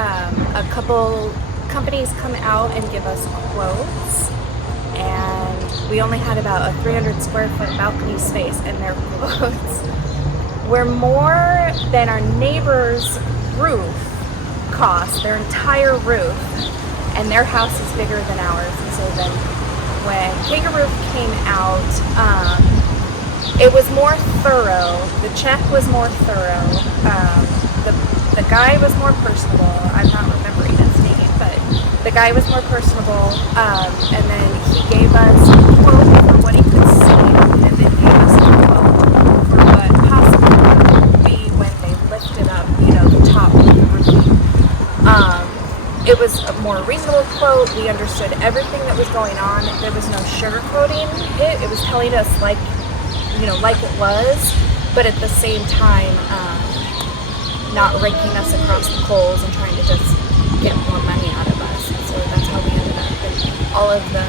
a couple companies come out and give us quotes, and we only had about a 300 square foot balcony space, and their quotes were more than our neighbor's roof cost, their entire roof, and their house is bigger than ours. And so then when Kanga-Roof came out, it was more thorough. The check was more thorough. The guy was more personable. I'm not remembering his name, but the guy was more personable. And then he gave us a quote for what he could see, and then gave us a quote for what possibly would be when they lifted up, the top of the roofing. It was a more reasonable quote. We understood everything that was going on. There was no sugarcoating it. It was telling us like it was, but at the same time, not raking us across the coals and trying to just get more money out of us. And so that's how we ended up. And all of the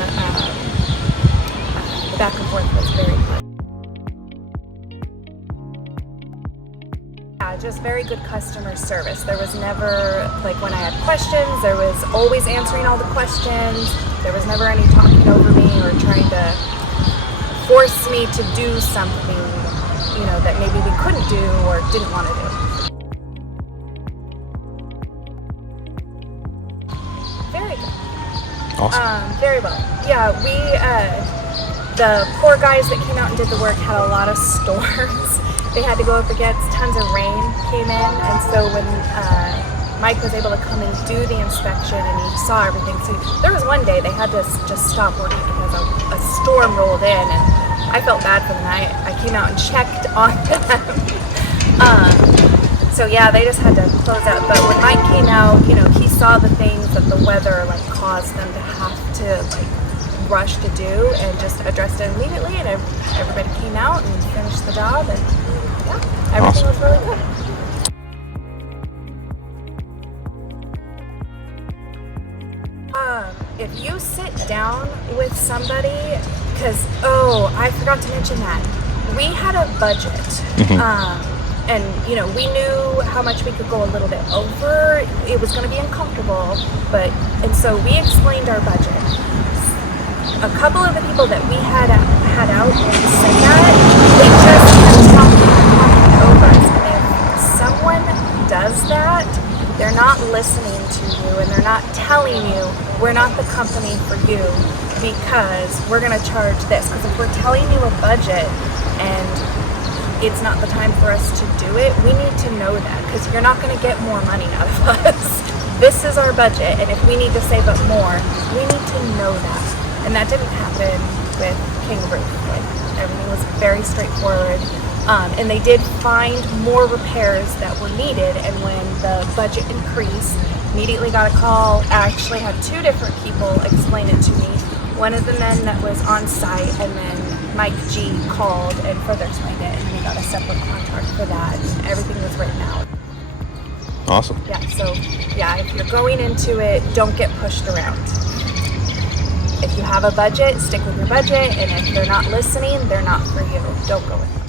back and forth was very good. Yeah, just very good customer service. There was never, when I had questions, there was always answering all the questions. There was never any talking over me or trying to force me to do something, that maybe we couldn't do or didn't want to do. Very good. Awesome. Very well. Yeah, we, the poor guys that came out and did the work had a lot of storms. They had to go up against tons of rain came in, and so when Mike was able to come and do the inspection and he saw everything, so there was one day they had to just stop working because a storm rolled in, and I felt bad for them. I came out and checked on them. So yeah, they just had to close out. But when Mike came out, he saw the things that the weather caused them to have to rush to do, and just addressed it immediately. And everybody came out and finished the job, and yeah, everything was really good. If you sit down with somebody, because, I forgot to mention that. We had a budget, and, we knew how much we could go a little bit over. It was going to be uncomfortable, and so we explained our budget. A couple of the people that we had out when we said that, they just kept talking over us. And if someone does that, they're not listening to you, and they're not telling you, we're not the company for you because we're going to charge this. Because if we're telling you a budget and it's not the time for us to do it, we need to know that, because you're not going to get more money out of us. This is our budget, and if we need to save up more, we need to know that. And that didn't happen with Kanga-Roof. Everything was very straightforward. And they did find more repairs that were needed, and when the budget increased, immediately got a call. I actually had two different people explain it to me. One of the men that was on site, and then Mike G called and further explained it, and we got a separate contract for that, and everything was written out. Awesome. Yeah, so if you're going into it, don't get pushed around. If you have a budget, stick with your budget, and if they're not listening, they're not for you. Don't go with it.